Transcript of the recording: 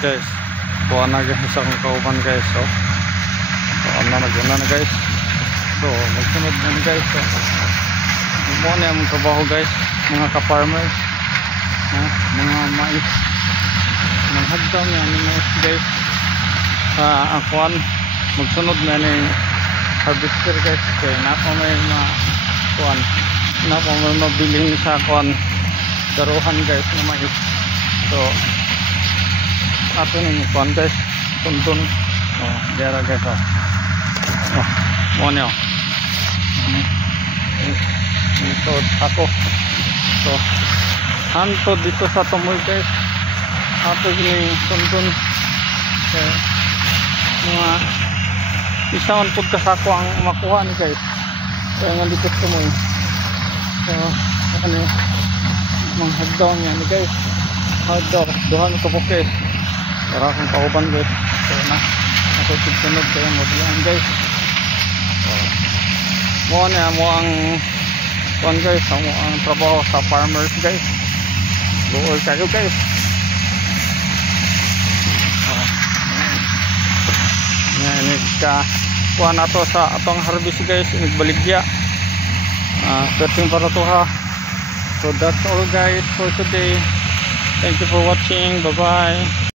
guys. Kuha na guys akong kauban guys. So ano na guys. So magsunod na guys. So mo na ang trabaho guys, mga ka-farmer. Mga mais. Naghagdaw niya ni mais guys. Sa akuan magsunod na ni harvester guys. Kaya nako may mga kuan. Nako may mabilin sa kuan. Daruhan guys na mais. So ato ni kuan guys, tuntun. Oh, diara guys. Oh, mo niyo. Ito ako. So hanto dito sa tumoy guys. Ato ni tuntun. Okay. Mga isang pagkasako ang makuha ni guys. Kaya nga dito tumoy. So ano mga hagdaw niya ni guys. Hagdaw. Duhan ko po guys. Para akong kauban guys. So na ako sunod kaya mabiyan guys. So mo na mo ang kuan guys, ang trabaho sa farmers guys. Buol kayo guys. Yan ka kuha na to sa atong harvest guys. Inigbaligya. Searching para to ha. So that's all guys for today. Thank you for watching. Bye bye.